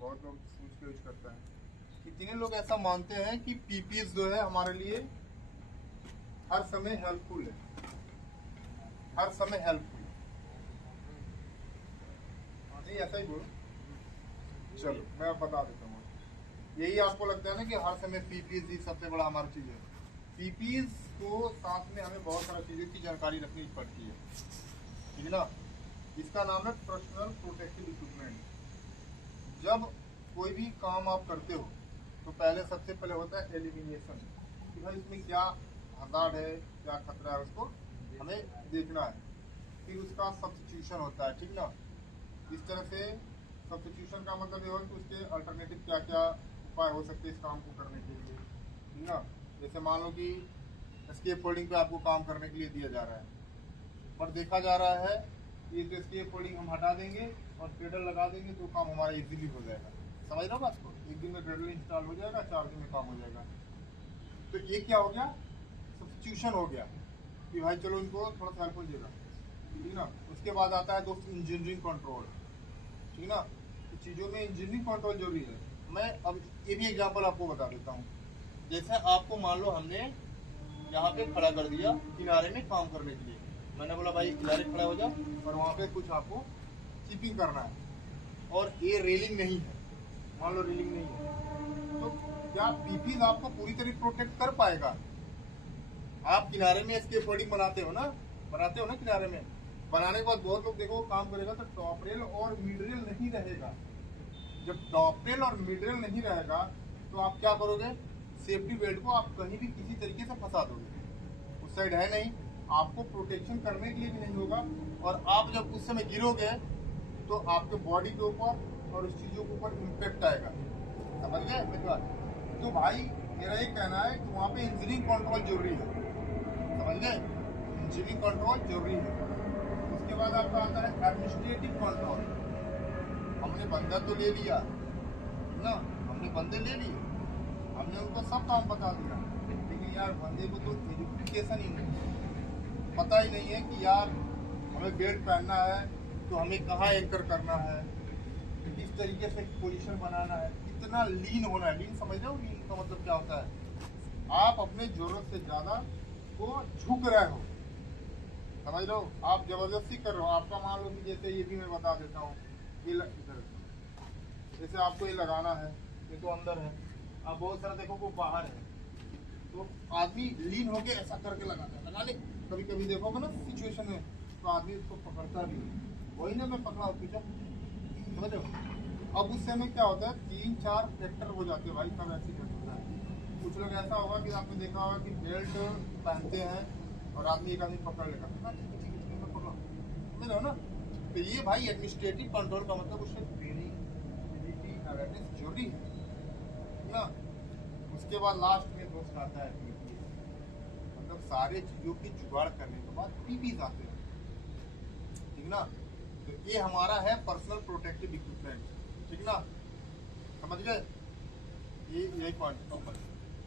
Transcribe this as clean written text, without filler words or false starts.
बहुत लोग सोच के यूज करते हैं। कितने लोग ऐसा मानते हैं कि पीपीज जो है हमारे लिए हर समय हेल्पफुल है, हर समय हेल्पफुल। नहीं ऐसा ही बोलो। चलो मैं अब बता देता हूँ। यही आपको लगता है ना कि हर समय पीपीज ही सबसे बड़ा हमारी चीज है। पीपीज को साथ में हमें बहुत सारी चीजों की जानकारी रखनी पड़ती है, ठीक है ना। इसका नाम है पर्सनल प्रोटेक्टिव इक्विपमेंट। जब कोई भी काम आप करते हो तो पहले सबसे पहले होता है एलिमिनेशन, कि भाई इसमें क्या हजार्ड है, क्या खतरा है, उसको हमें देखना है। फिर उसका सब्स्टिट्यूशन होता है, ठीक ना। इस तरह से सब्स्टिट्यूशन का मतलब ये हो कि उसके अल्टरनेटिव क्या क्या उपाय हो सकते हैं इस काम को करने के लिए, ठीक ना। जैसे मान लो कि एस्केप फोल्डिंग पे आपको काम करने के लिए दिया जा रहा है, पर देखा जा रहा है ये तो एस्केप फोल्डिंग हम हटा देंगे और पेडल लगा देंगे तो काम हमारा इजीली हो जाएगा। समझ रहे हो बात को? एक दिन में पेडल इंस्टॉल हो जाएगा, 4 दिन में काम हो जाएगा। तो ये क्या हो गया? सब्स्टिट्यूशन हो गया कि भाई चलो इनको थोड़ा सा हेल्प हो जाएगा, ठीक ना। उसके बाद आता है दोस्त इंजीनियरिंग कंट्रोल, ठीक ना। तो चीज़ों में इंजीनियरिंग कंट्रोल जरूरी है। मैं अब ये भी एग्जांपल आपको बता देता हूँ। जैसे आपको मान लो हमने यहाँ पे खड़ा कर दिया किनारे में काम करने के लिए, मैंने बोला भाई किनारे खड़ा हो जा और वहाँ पे कुछ आपको कीपिंग करना है, और ये रेलिंग नहीं है, मान लो रेलिंग नहीं है, तो क्या पीपीज आपको पूरी तरह प्रोटेक्ट कर पाएगा? आप किनारे में स्केप फोल्डिंग बनाते हो ना किनारे में बनाने के बाद बहुत लोग देखो काम करेगा तो टॉप रेल और मिड रेल नहीं रहेगा। जब टॉप रेल और मिड रेल नहीं रहेगा तो आप क्या करोगे? सेफ्टी बेल्ट को आप कहीं भी किसी तरीके से फंसा दोगे, उस साइड है नहीं, आपको प्रोटेक्शन करने के लिए भी नहीं होगा, और आप जब उस समय गिरोगे तो आपके बॉडी के ऊपर और उस चीजों के ऊपर इम्पेक्ट आएगा। समझ गए मेरी बात? तो भाई मेरा ये कहना है कि वहाँ पे इंजीनियरिंग कंट्रोल जरूरी है, समझ गए? इंजीनियरिंग कंट्रोल जरूरी है। उसके बाद आपका आता है एडमिनिस्ट्रेटिव कंट्रोल। हमने बंदा तो ले लिया ना, हमने बंदे ले लिए, हमने उनको सब काम बता दिया, लेकिन यार बंदे को तो एजुकेशन ही नहीं है, पता ही नहीं है कि यार हमें बेल्ट पहनना है तो हमें कहाँ एंकर करना है, किस तरीके से पोजीशन बनाना है, कितना लीन होना है। लीन समझ रहे हो? लीन का मतलब क्या होता है? आप अपने जरूरत से ज्यादा को झुक रहे हो, समझ रहे हो? आप जबरदस्ती कर रहे हो। आपका मान लो कि जैसे ये भी मैं बता देता हूँ, ये इधर जैसे आपको ये लगाना है, ये तो अंदर है, आप बहुत सारा देखो वो बाहर है, तो आदमी लीन होके ऐसा करके लगाता है, लगा ले। कभी कभी देखोगे ना सिचुएशन में तो आदमी उसको पकड़ता भी है, वही ना मैं पकड़ा पीछे, समझ रहे हो? अब उस समय क्या होता है, 3-4 फैक्टर हो जाते हैं भाई, तब एक्सीडेंट होता है। कुछ लोग ऐसा होगा कि आपने देखा होगा कि बेल्ट पहनते हैं और आदमी एक आदमी पकड़ लेगा, मैं पकड़ा, समझ रहे हो ना। तो ये भाई एडमिनिस्ट्रेटिव कंट्रोल का मतलब उससे ट्रेनिंग अवेयरनेस जरूरी है ना। उसके बाद लास्ट में दोस्त आता है पीपीएस, मतलब सारे चीजों की जुगाड़ करने के बाद पीपीज आते हैं, ठीक ना। तो ये हमारा है पर्सनल प्रोटेक्टिव इक्विपमेंट, ठीक ना, समझ गए? ये यही पॉइंट।